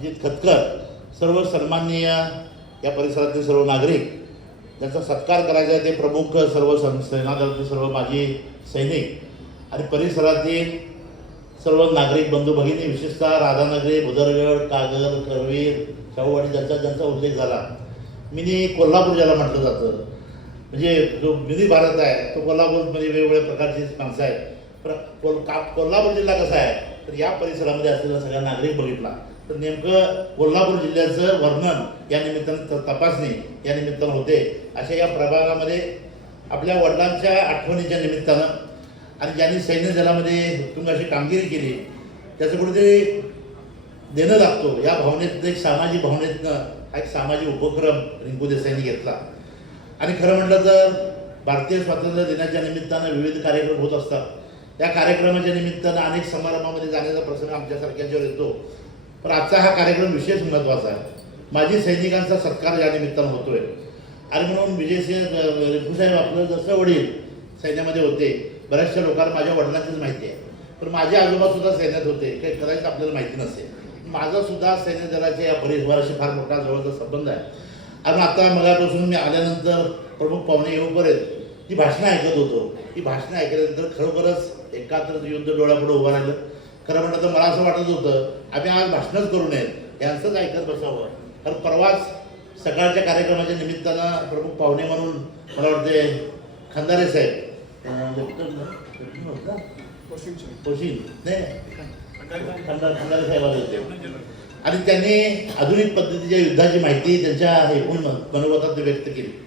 अजित खतकर सर्व सन्माननीय या परिसरातील सर्व नागरिक त्यांचा सत्कार करायचा आहे ते प्रमुख सर्व सं- सेनादलातील सर्व माजी सैनिक आणि परिसरातील सर्व नागरिक बंधू भगिनी विशेषतः राधानगरी भुदरगड कागल करवीर शाहूवाडी ज्यांचा ज्यांचा उल्लेख झाला. मिनी कोल्हापूर ज्याला म्हटलं जातं. म्हणजे जो मिनी भारत आहे तो कोल्हापूरमध्ये वेगवेगळ्या प्रकारची माणसं आहेत. प्र कोल का कोल्हापूर जिल्हा कसा आहे? तर या परिसरामध्ये असलेला सगळ्या नागरिक बघितला. तर नेमकं कोल्हापूर जिल्ह्याचं वर्णन या निमित्तानं त- तपासणी या निमित्तानं होते. अशा या प्रभागामध्ये आपल्या वडिलांच्या आठवणीच्या निमित्तानं आणि ज्यांनी सैन्य दलामध्ये उत्तुंग अशी कामगिरी केली त्याचं कुठेतरी देणं लागतो. या भावनेत एक सामाजिक भावनेतनं हा एक सामाजिक उपक्रम रिंकू देसाईंनी घेतला. आणि खरं म्हटलं तर भारतीय स्वातंत्र्य दिनाच्या निमित्तानं विविध कार्यक्रम होत असतात. त्या कार्यक्रमाच्या निमित्तानं अनेक समारंभामध्ये जाण्याचा प्रसंग आमच्यासारख्याच्यावर येतो. पण आजचा हा कार्यक्रम विशेष महत्त्वाचा आहे. माजी सैनिकांचा सत्कार या निमित्तानं होतोय. आणि म्हणून विजयसिंह रिंकूसाहेब आपलं जसं वडील सैन्यामध्ये होते बऱ्याचशा लोकांना माझ्या वडिलांचीच माहिती आहे. पण माझे आजोबासुद्धा सैन्यात होते काही कदाचित आपल्याला माहिती नसेल. माझासुद्धा सैन्य दलाच्या या परिवाराशी फार मोठा जवळचा संबंध आहे. आणि आता मगापासून मी आल्यानंतर प्रमुख पाहुणे येऊपर्यंत ती भाषणं ऐकत होतो. ती भाषणं ऐकल्यानंतर खरोखरच एकात्र युद्ध डोळ्यापुढे उभं राहिलं. खरं म्हटलं तर मला असं वाटत होतं आम्ही आज भाषणच करू नयेत. यांचंच ऐकत बसावं. कारण परवाच सकाळच्या कार्यक्रमाच्या निमित्तानं प्रमुख पाहुणे म्हणून मला वाटते खंदारे साहेब? पोशील नाही. खंडारे साहेब. आले होते. आणि त्यांनी आधुनिक पद्धतीच्या युद्धाची माहिती त्यांच्या एकूण मनोगतात व्यक्त केली.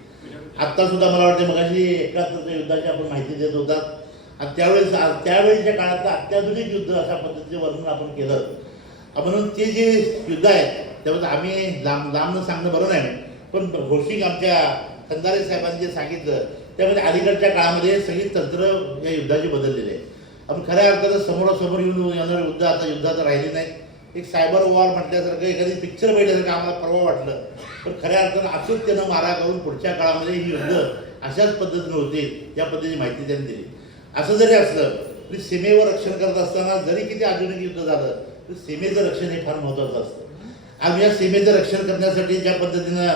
आत्ता सुद्धा मला वाटते मगाशी एकाहत्तरच्या युद्धाची आपण माहिती देत होतात. आणि त्यावेळेस त्यावेळीच्या काळात अत्याधुनिक युद्ध अशा पद्धतीचे वर्णन आपण केलं. म्हणून ते जे युद्ध आहे त्यामध्ये आम्ही लांब लांबनं सांगणं बरं नाही. पण घोषिक आमच्या खंदारे साहेबांनी जे सांगितलं त्यामध्ये अलीकडच्या काळामध्ये सगळी तंत्र या युद्धाची बदललेले आहे. आपण खऱ्या अर्थानं समोरासमोर येऊन येणारं युद्ध आता युद्धात राहिले नाही. एक सायबर वॉर म्हटल्यासारखं एखादी पिक्चर बघितल्यासारखं आम्हाला परवा वाटलं. पण खऱ्या अर्थानं अचूकतेनं मारा करून पुढच्या काळामध्ये ही युद्ध अशाच पद्धतीनं होते या पद्धतीची माहिती त्यांनी दिली. असं जरी असलं तरी सीमेवर रक्षण करत असताना जरी किती आधुनिक युद्ध झालं तरी सीमेचं रक्षण हे फार महत्त्वाचं असतं. आणि या सीमेचं रक्षण करण्यासाठी ज्या पद्धतीनं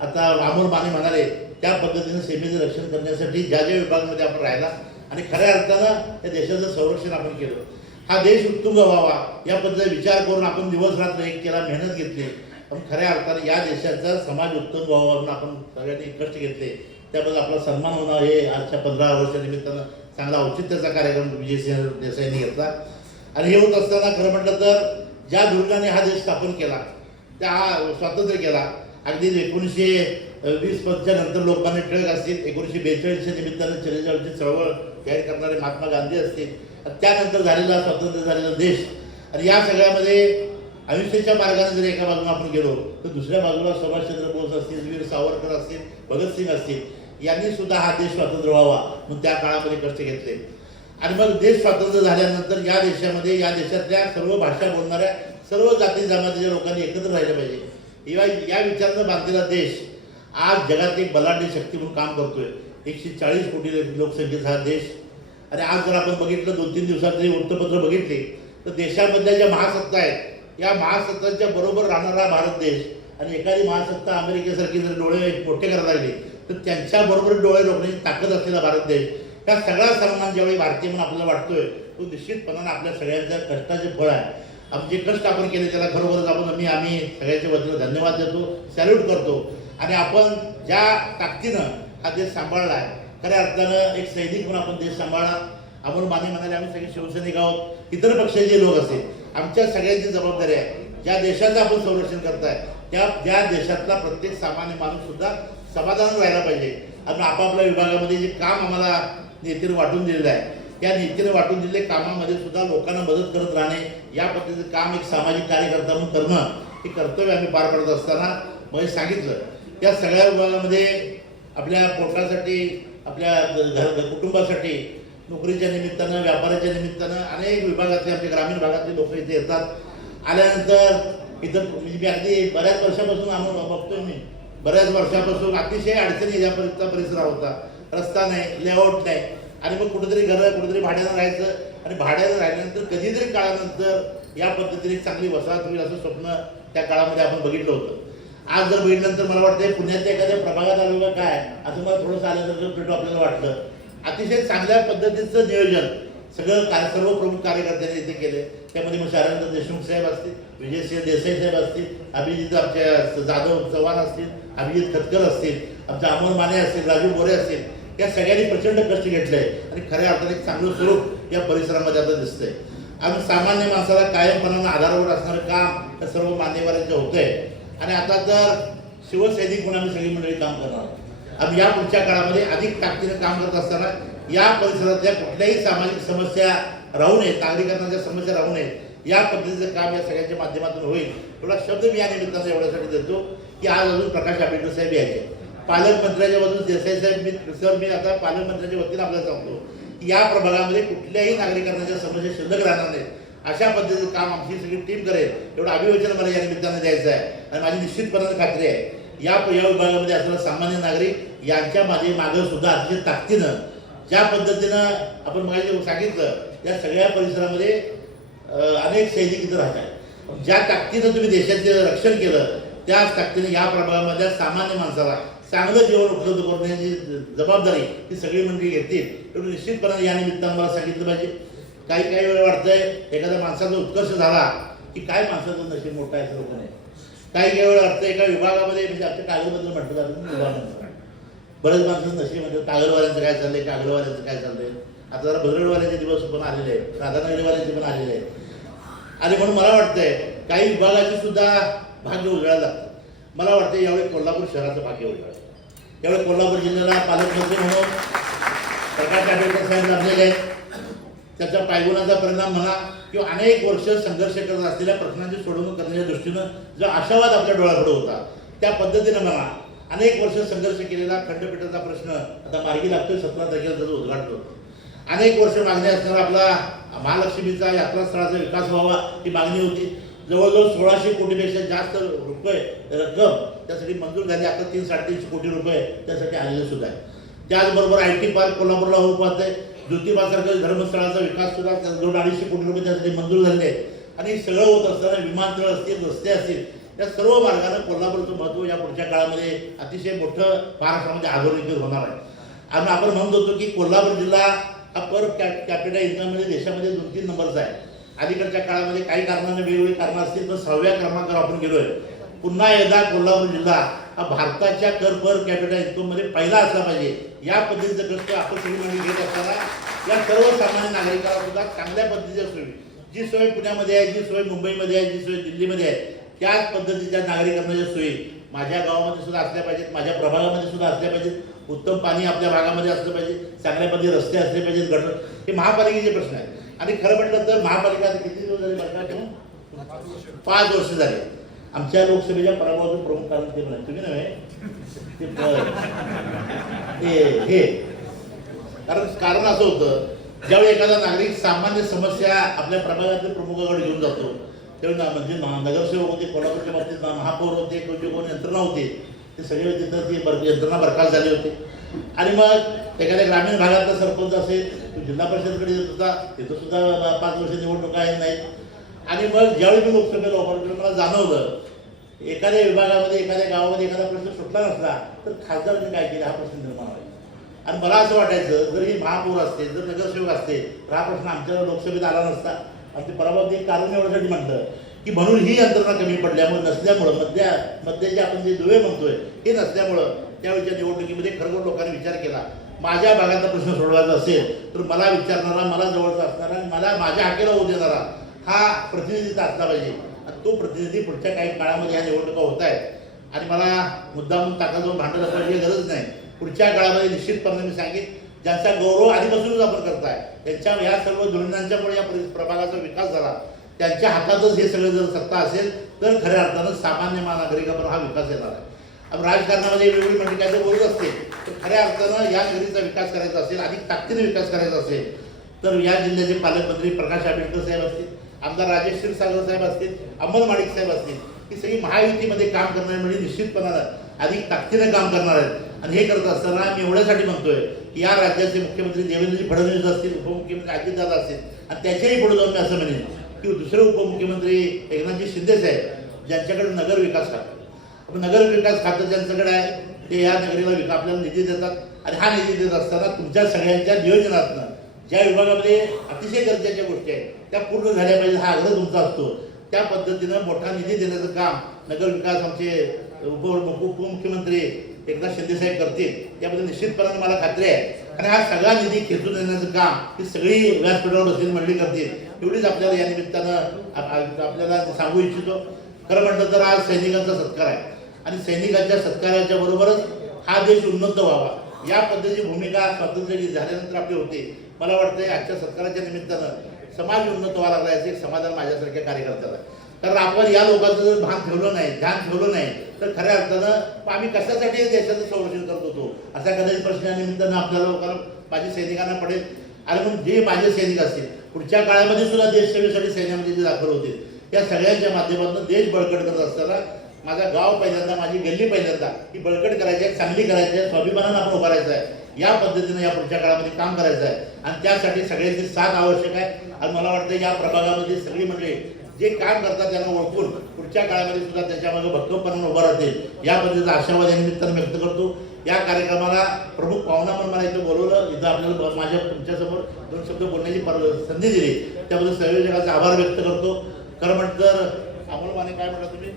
आता अमोल माने म्हणाले त्या पद्धतीनं सीमेचं रक्षण करण्यासाठी ज्या ज्या विभागामध्ये आपण राहिला आणि खऱ्या अर्थानं त्या देशाचं संरक्षण आपण केलं. हा देश उत्तुंग व्हावा या पद्धतीचा विचार करून आपण दिवस रात्र एक केला मेहनत घेतली. पण खऱ्या अर्थानं या देशाचा समाज उत्तम व्हावा म्हणून आपण सगळ्यांनी कष्ट घेतले. त्याबद्दल आपला सन्मान होणं हे आजच्या पंधरा वर्षानिमित्तानं चांगला औचित्याचा कार्यक्रम विजयसिंह देसाईंनी घेतला. आणि हे होत असताना खरं म्हटलं तर ज्या दुर्गाने हा देश स्थापन केला त्या हा स्वातंत्र्य केला अगदी एकोणीसशे वीस पंचच्या नंतर लोकमान्य टिळक असतील एकोणीसशे बेचाळीसच्या निमित्तानं चरेजावरची चळवळ जाहीर करणारे महात्मा गांधी असतील आणि त्यानंतर झालेला स्वातंत्र्य झालेला देश. आणि या सगळ्यामध्ये अहिंसेच्या मार्गाने जर एका बाजूला आपण गेलो तर दुसऱ्या बाजूला सुभाषचंद्र बोस असतील वीर सावरकर असतील भगतसिंग असतील यांनी सुद्धा हा देश स्वातंत्र्य व्हावा म्हणून त्या काळामध्ये कष्ट घेतले. आणि मग देश स्वातंत्र्य झाल्यानंतर या देशामध्ये या देशातल्या सर्व भाषा बोलणाऱ्या सर्व जाती जमातीच्या लोकांनी एकत्र राहिलं पाहिजे. या या विचारानं बांधलेला देश आज जगात एक बलाढ्य शक्ती म्हणून काम करतोय. एकशे चाळीस कोटी लोकसंख्येचा हा देश. आणि आज जर आपण बघितलं दोन तीन दिवसात जरी वृत्तपत्र बघितले तर देशामधल्या ज्या महासत्ता आहेत या महासत्तांच्या बरोबर राहणारा भारत देश. आणि एखादी महासत्ता अमेरिकेसारखी जर डोळे मोठे करायला लागले तर त्यांच्याबरोबर डोळे रोखण्याची ताकद असलेला भारत देश. या सगळ्या सन्मान ज्यावेळी भारतीय म्हणून आपल्याला वाटतोय तो निश्चितपणानं आपल्या सगळ्यांच्या कष्टाचे फळ आहे. आमचे कष्ट आपण केले त्याला खरोखरच आपण आम्ही आम्ही सगळ्यांच्या वतीनं धन्यवाद देतो सॅल्यूट करतो. आणि आपण ज्या ताकदीनं हा देश सांभाळला आहे खऱ्या अर्थानं एक सैनिक म्हणून आपण देश सांभाळला. आपण माने म्हणाले आम्ही सगळे शिवसैनिक आहोत. इतर पक्षाचे लोक असतील आमच्या सगळ्यांची जबाबदारी आहे. ज्या देशाचं आपण संरक्षण करताय त्या ज्या देशातला प्रत्येक सामान्य माणूस सुद्धा समाधान राहायला पाहिजे. आणि आपापल्या विभागामध्ये जे काम आम्हाला नेत्याने वाटून दिलेलं आहे त्या नेत्याने वाटून दिलेल्या कामामध्ये सुद्धा लोकांना मदत करत राहणे या पद्धतीचं काम एक सामाजिक कार्यकर्ता म्हणून करणं हे कर्तव्य आम्ही पार पडत असताना मग सांगितलं. त्या सगळ्या विभागामध्ये आपल्या पोटासाठी आपल्या घर कुटुंबासाठी नोकरीच्या निमित्तानं व्यापाराच्या निमित्तानं अनेक विभागातले आमच्या ग्रामीण भागातले लोक इथे येतात. आल्यानंतर इथं म्हणजे मी अगदी बऱ्याच वर्षापासून आम्ही बघतोय मी. बऱ्याच वर्षापासून अतिशय अडचणी या परिसर परिसर होता. रस्ता नाही लेआउट नाही. आणि मग कुठेतरी घरं कुठेतरी भाड्यानं राहायचं. आणि भाड्यानं राहिल्यानंतर कधीतरी काळानंतर या पद्धतीने चांगली वसाहत होईल असं स्वप्न त्या काळामध्ये आपण बघितलं होतं. आज जर बघितल्यानंतर मला वाटतं पुण्याच्या एखाद्या प्रभागात आलो का काय असं मला थोडंसं आल्यानंतर भेटू आपल्याला वाटलं अतिशय चांगल्या पद्धतीचं नियोजन सगळं कार्य सर्व प्रमुख कार्यकर्त्यांनी इथे केले त्यामध्ये मग शरद देशमुख साहेब असतील विजयसिंह देसाई साहेब असतील अभिजित आमच्या जाधव चव्हाण असतील अभिजित खतकर असतील आमचा अमोल माने असतील राजू मोरे असतील या सगळ्यांनी प्रचंड कष्ट घेतले आणि खऱ्या अर्थाने एक चांगलं स्वरूप या परिसरामध्ये आता दिसतंय. आणि सामान्य माणसाला कायमपणानं आधारवर असणारं काम या सर्व मान्यवरांचं होतंय. आणि आता तर शिवसैनिक म्हणून आम्ही सगळी मंडळी काम करणार आहोत. आम्ही या पुढच्या काळामध्ये अधिक ताकदीनं काम करत असताना या परिसरातल्या कुठल्याही सामाजिक समस्या राहू नयेत ज्या समस्या राहू नयेत या पद्धतीचं काम या सगळ्यांच्या माध्यमातून होईल. एवढा शब्द मी या निमित्तानं एवढ्यासाठी देतो की आज अजून प्रकाश आंबेडकर साहेब यायचे. पालकमंत्र्याच्या बाजून देसाई साहेब मी सर मी आता पालकमंत्र्याच्या वतीनं आपल्याला सांगतो की या प्रभागामध्ये कुठल्याही नागरिकांना ज्या समस्या शिल्लक राहणार नाहीत अशा पद्धतीचं काम आमची सगळी टीम करेल. एवढं अभिवचन मला या निमित्तानं द्यायचं आहे. आणि माझी निश्चितपणानं खात्री आहे या या विभागामध्ये असणारा सामान्य नागरिक यांच्या माझे मागं सुद्धा अतिशय ताकदीनं ज्या पद्धतीनं आपण मला सांगितलं या सगळ्या परिसरामध्ये अनेक सैनिक इथं राहत आहेत. ज्या ताकदीनं तुम्ही देशाचे रक्षण केलं त्याच ताकदीने या प्रभागामध्ये सामान्य माणसाला चांगलं जीवन उपलब्ध करण्याची जबाबदारी ही सगळी मंडळी घेतील. एवढं निश्चितपणे या निमित्तानं मला सांगितलं पाहिजे. काही काही वेळ वाटतंय एखाद्या माणसाचा उत्कर्ष झाला की काय माणसाचं नशीब मोठं आहे असं लोक नाही काही काही वेळ वाटतं एका विभागामध्ये म्हणजे आमच्या कागदबद्दल म्हटलं जातं विभागामध्ये. बरेच माणसं नशीब म्हणजे कागदवाल्यांचं काय चाललंय कागदवाल्यांचं काय चाललंय. आता जरा भरडवाल्याचे दिवस पण आलेले आहेत राधानगरीवाल्याचे पण आलेले आहेत. आणि म्हणून मला वाटतंय काही विभागाचे सुद्धा भाग्य उजळायला लागतं. मला वाटतं यावेळी कोल्हापूर शहराचं भाग्य उजळालं यावेळी कोल्हापूर जिल्ह्याला पालकमंत्री म्हणून प्रकाश आंबेडकर साहेब लाभलेले आहेत. त्याच्या पायगुणाचा परिणाम म्हणा किंवा अनेक वर्ष संघर्ष करत असलेल्या प्रश्नांची सोडवणूक करण्याच्या दृष्टीनं जो आशावाद आपल्या डोळ्यापुढे होता त्या पद्धतीनं म्हणा अनेक वर्ष संघर्ष केलेला खंडपीठाचा प्रश्न आता मार्गी लागतोय सतरा तारखेला त्याचं उद्घाटन अनेक वर्ष मागणी असणारा आपला महालक्ष्मीचा यात्रास्थळाचा विकास व्हावा ही मागणी होती. जवळजवळ सोळाशे कोटीपेक्षा जास्त रुपये रक्कम त्यासाठी मंजूर झाली. आता तीन साडेतीनशे कोटी रुपये त्यासाठी आलेले सुद्धा आहे त्याचबरोबर आय टी पार्क कोल्हापूरला होऊ पाहतंय. ज्योतिबासारखं धर्मस्थळाचा विकास सुद्धा दोन अडीचशे कोटी रुपये त्यासाठी मंजूर झालेले आहेत. आणि सगळं होत असताना विमानतळ असतील रस्ते असतील या सर्व मार्गानं कोल्हापूरचं महत्त्व या पुढच्या काळामध्ये अतिशय मोठं महाराष्ट्रामध्ये आधुनिक होणार आहे. आणि आपण म्हणत होतो की कोल्हापूर जिल्हा हा पर कॅ कॅपिटा इन्कममध्ये देशामध्ये दोन तीन नंबरचा आहे अलीकडच्या काळामध्ये काही कारणाने वेगवेगळी कारणं असतील तर सहाव्या क्रमांकावर आपण गेलोय. पुन्हा एकदा कोल्हापूर जिल्हा हा भारताच्या कर पर कॅपिटा इन्कममध्ये पहिला असला पाहिजे. या पद्धतीचं कष्ट आपण सगळी घेत असताना या सर्वसामान्य नागरिकाला सुद्धा चांगल्या पद्धतीच्या सोयी. जी सोय पुण्यामध्ये आहे जी सोय मुंबईमध्ये आहे जी सोय दिल्लीमध्ये आहे त्याच पद्धतीच्या नागरिकांना ज्या सोयी माझ्या गावामध्ये सुद्धा असल्या पाहिजेत माझ्या प्रभागामध्ये सुद्धा असल्या पाहिजेत. उत्तम पाणी आपल्या भागामध्ये असलं पाहिजे चांगल्या पद्धती रस्ते असले पाहिजेत गटर हे महापालिकेचे प्रश्न आहेत. आणि खरं म्हटलं तर महापालिका किती दिवस झाले पाच वर्ष झाले. आमच्या लोकसभेच्या पराभवाचं प्रमुख कारण ते नाही तुम्ही नव्हे. ते हे. कारण कारण असं होतं ज्यावेळी एखादा नागरिक सामान्य समस्या आपल्या प्रभागातील प्रमुखाकडे घेऊन जातो तेव्हा म्हणजे नगरसेवक होते कोल्हापूरच्या बाबतीत महापौर होते कोणते कोण यंत्रणा होते ते सगळे तिथं ती बर यंत्रणा बरखास झाली होती. आणि मग एखाद्या ग्रामीण भागातला सरपंच असेल तो जिल्हा परिषदकडे येत होता तिथं सुद्धा पाच वर्ष निवडणुका आहेत नाहीत. आणि मग ज्यावेळी मी लोकसभेला उभा मला जाणवलं एखाद्या विभागामध्ये एखाद्या गावामध्ये एखादा प्रश्न सुटला नसला तर खासदारांनी काय केलं हा प्रश्न निर्माण व्हायचा. आणि मला असं वाटायचं जर ही महापौर असते जर नगरसेवक असते तर हा प्रश्न आमच्या लोकसभेत आला नसता. आणि ते पराभव ते कारण एवढ्यासाठी म्हणतं की म्हणून ही यंत्रणा कमी पडल्यामुळे नसल्यामुळं मध्या मध्याचे आपण जे दुवे म्हणतोय हे नसल्यामुळं त्यावेळीच्या निवडणुकीमध्ये खरोखर लोकांनी विचार केला. माझ्या भागाचा प्रश्न सोडवायचा असेल तर मला विचारणारा मला जवळचा असणारा आणि मला माझ्या हाकेला होऊ देणारा हा प्रतिनिधीचा असला पाहिजे. आणि तो प्रतिनिधी पुढच्या काही काळामध्ये या निवडणुका होत आहेत. आणि मला मुद्दाम ताकद जाऊन भांडत असण्याची गरज नाही. पुढच्या काळामध्ये निश्चितपणे मी सांगेन ज्यांचा गौरव आधीपासूनच आपण करताय त्यांच्या या सर्व धोरणांच्यामुळे या प्रभागाचा विकास झाला. त्यांच्या हातातच हे सगळं जर सत्ता असेल तर खऱ्या अर्थानं सामान्य महानागरिकावर हा विकास येणार आहे. राजकारणामध्ये वेगवेगळी मंडळी म्हणजे काय बोलत असते तर खऱ्या अर्थानं या नगरीचा विकास करायचा असेल अधिक ताकदीने विकास करायचा असेल तर या जिल्ह्याचे पालकमंत्री प्रकाश आंबेडकर साहेब असतील आमदार राजेश क्षीरसागर साहेब असतील अंमल माडिक साहेब असतील ही सगळी महायुतीमध्ये काम करणारी म्हणजे निश्चितपणानं अधिक ताकदीने काम करणार आहेत. आणि हे करत असताना मी एवढ्यासाठी म्हणतोय की या राज्याचे मुख्यमंत्री देवेंद्रजी फडणवीस असतील उपमुख्यमंत्री अजितदादा असतील आणि त्याच्याही पुढे जाऊन मी असं म्हणेन. की दुसरे उपमुख्यमंत्री एकनाथजी शिंदे साहेब ज्यांच्याकडे नगर विकास खातं आपण नगर विकास खातं ज्यांच्याकडे आहे ते या नगरीला विका आपल्याला निधी देतात. आणि हा निधी देत असताना तुमच्या सगळ्यांच्या नियोजनातनं ज्या विभागामध्ये अतिशय गरजेच्या गोष्टी आहेत त्या पूर्ण झाल्या पाहिजे हा आग्रह तुमचा असतो. त्या पद्धतीनं मोठा निधी देण्याचं काम नगर विकास आमचे उप उपमुख्यमंत्री एकनाथ शिंदेसाहेब करतील याबद्दल निश्चितपणाने मला खात्री आहे. आणि हा सगळा निधी खेचून देण्याचं काम ही सगळी व्यासपीठावर बसलेली मंडळी करतील. एवढीच आपल्याला या निमित्तानं आपल्याला सांगू इच्छितो. खरं म्हटलं तर आज सैनिकांचा सत्कार आहे. आणि सैनिकांच्या सत्काराच्या बरोबरच हा देश उन्नत व्हावा. या पद्धतीची भूमिका स्वातंत्र्य झाल्यानंतर आपली होते. मला वाटतं आजच्या सत्काराच्या निमित्तानं समाज उन्नत व्हायला लागला याचं एक समाधान माझ्यासारख्या कार्यकर्त्याला. कारण आपण या लोकांचं जर भान ठेवलं नाही ध्यान ठेवलं नाही तर खऱ्या अर्थानं आम्ही कशासाठी देशाचं संरक्षण करत होतो? असा कदाचित प्रश्नानिमित्तानं आपल्याला लोकांना माझ्या सैनिकांना पडेल. आणि मग जे माझे सैनिक असतील पुढच्या काळामध्ये सुद्धा देशसेवेसाठी सैन्यामध्ये जे दाखल होतील. या सगळ्यांच्या माध्यमातून देश बळकट करत असताना माझा गाव पहिल्यांदा माझी गल्ली पहिल्यांदा ही बळकट करायची आहे चांगली करायची आहे स्वाभिमानानं आपण उभारायचं आहे. या पद्धतीनं या पुढच्या काळामध्ये काम करायचं आहे. आणि त्यासाठी सगळ्यांची साथ आवश्यक आहे. आणि मला वाटतं या प्रभागामध्ये सगळी मंडळी जे काम करतात त्यांना ओळखून पुढच्या काळामध्ये सुद्धा त्याच्यामध्ये भक्कमपणानं उभं राहतील. या पद्धतीचा आशावाद या निमित्तानं व्यक्त करतो. या कार्यक्रमाला प्रमुख पाहुणा म्हणून मला इथं बोलवलं. इथं आपल्याला माझ्या तुमच्यासमोर दोन शब्द बोलण्याची पर- संधी दिली. त्याबद्दल संयोजकाचा आभार व्यक्त करतो. खरं म्हटलं तर अमोल माने काय म्हटलं तुम्ही?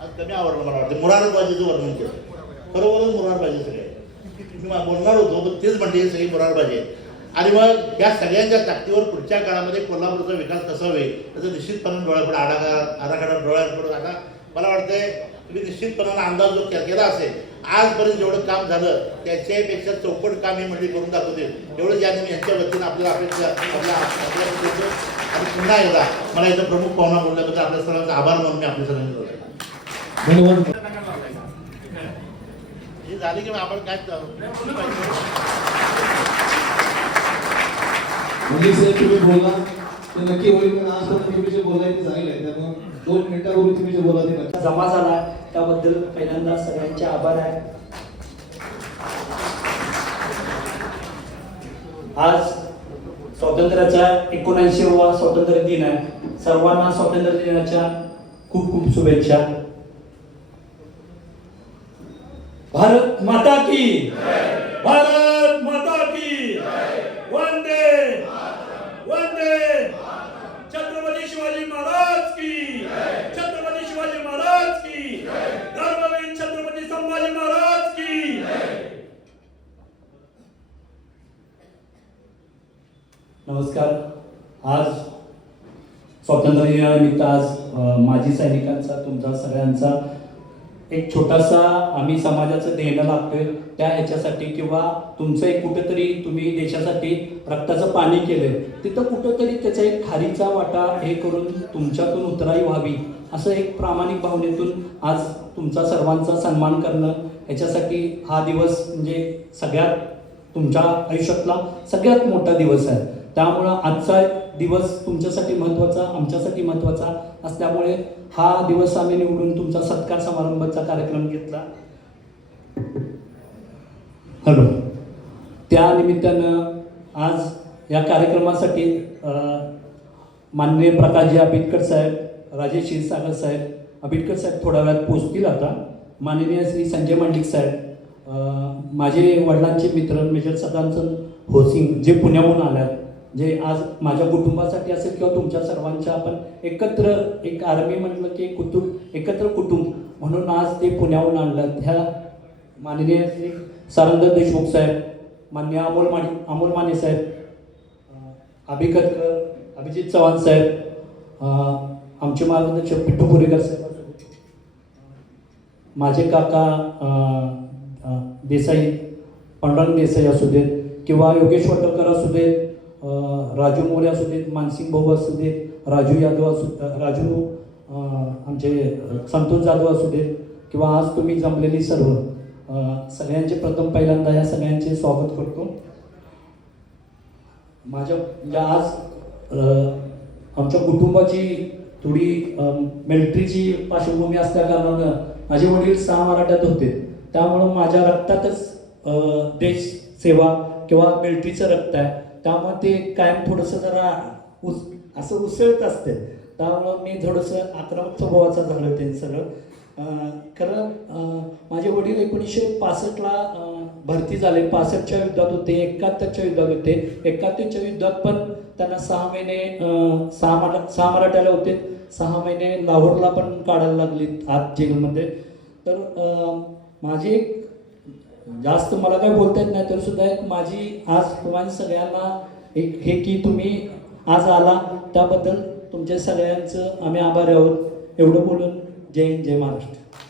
आज कमी आवडलं मला वाटतं. मुरारबाजीचं वर्णन केलं. बरोबरच मुरारबाजी सगळे. मी बोलणार होतो पण तेच म्हणते सगळी मुरारबाजी आहे आणि मग या सगळ्यांच्या ताकदीवर पुढच्या काळामध्ये कोल्हापूरचा विकास कसा होईल त्याचा निश्चितपणे डोळ्यापुढे आडाखा आराखडा डोळ्यापुढे आता मला वाटतंय तुम्ही निश्चितपणानं अंदाज जो केला असेल आजपर्यंत जेवढं काम झालं त्याच्यापेक्षा चौपट काम हे म्हणजे करून दाखवतील एवढं ज्या मी यांच्या वतीनं आपल्याला अपेक्षा आपल्या आणि पुन्हा एकदा मला इथं प्रमुख पाहुणा बोलल्याबद्दल आपल्या सर्वांचा आभार म्हणून मी आपल्या सर्वांना. धन्यवाद. हे झाले की मग आपण काय म्हणजे साहेब तुम्ही बोला. ते नक्की होईल पण आज पण तुम्ही जे बोललाय ते चांगलं आहे. त्यामुळे दोन मिनिटापूर्वी तुम्ही जे बोला ते. जमा झाला. त्याबद्दल पहिल्यांदा सगळ्यांचे आभार आहे. आज स्वातंत्र्याचा एकोणऐंशीवा स्वातंत्र्य दिन आहे. सर्वांना स्वातंत्र्य दिनाच्या खूप खूप शुभेच्छा. भारत माता की भारत माता की स्वातंत्र्य दिनानिमित्त आज माजी सैनिकांचा तुमचा सगळ्यांचा एक छोटासा आम्ही समाजाचं देणं लागतोय. त्या ह्याच्यासाठी किंवा तुमचं एक कुठेतरी तुम्ही देशासाठी रक्ताचं पाणी केलंय तिथं कुठंतरी त्याचा एक खारीचा वाटा हे करून तुमच्यातून उतराई व्हावी असं एक प्रामाणिक भावनेतून आज तुमचा सर्वांचा सन्मान करणं ह्याच्यासाठी हा दिवस म्हणजे सगळ्यात तुमच्या आयुष्यातला सगळ्यात मोठा दिवस आहे. त्यामुळं आजचा दिवस तुमच्यासाठी महत्त्वाचा आमच्यासाठी महत्त्वाचा असल्यामुळे हा दिवस आम्ही निवडून तुमचा सत्कार समारंभाचा कार्यक्रम घेतला. हॅलो. त्या निमित्तानं आज या कार्यक्रमासाठी माननीय प्रकाशजी आंबेडकर साहेब राजेश क्षीरसागर साहेब आंबेडकर साहेब थोड्या वेळात पोचतील आता. माननीय श्री संजय मंडिक साहेब माझे वडिलांचे मित्र मेजर सदानचंद होसिंग जे पुण्याहून आल्यात जे आज माझ्या कुटुंबासाठी असेल किंवा तुमच्या सर्वांच्या आपण एकत्र एक आर्मी म्हटलं की कुटुंब एकत्र कुटुंब म्हणून आज ते पुण्याहून आणलं. ह्या माननीय श्री सारंग देशमुख साहेब मान्य अमोल माने अमोल माने साहेब अभिकतकर अभिजित चव्हाण साहेब आमचे मार्गदर्शक पिट्टू पुरेकर साहेब. माझे काका देसाई पांडुरंग देसाई असू देत किंवा योगेश वटकर असू देत राजू मोरे असू देत मानसिंग भाऊ असू देत राजू यादव असू राजू आमचे संतोष जाधव असू देत किंवा आज तुम्ही जमलेली सर्व. सगळ्यांचे प्रथम पहिल्यांदा या सगळ्यांचे स्वागत करतो. माझ्या म्हणजे आज आमच्या कुटुंबाची थोडी मिलिटरीची पार्श्वभूमी असल्या कारणानं माझे वडील सहा मराठ्यात होते. त्यामुळं माझ्या रक्तातच देश सेवा किंवा मिलिटरीचं रक्त आहे. त्यामुळे ते कायम थोडंसं जरा उस असं उसळत असते. त्यामुळं मी थोडंसं आक्रमक स्वभावाचा झालं ते सगळं. खरं माझे वडील एकोणीसशे पासष्टला भरती झाले. पासष्टच्या युद्धात होते एकाहत्तरच्या युद्धात होते. एकाहत्तरच्या युद्धात पण त्यांना सहा महिने सहा मरा सहा मराठ्याला होते. सहा महिने लाहोरला पण काढायला लागले आत जेलमध्ये. तर माझी एक जास्त मला काय बोलता येत नाही तरी सुद्धा एक माझी आज तुम्हाला सगळ्यांना एक हे की तुम्ही आज आला त्याबद्दल तुमच्या सगळ्यांचं आम्ही आभारी आहोत. एवढं बोलून जय हिंद जय महाराष्ट्र.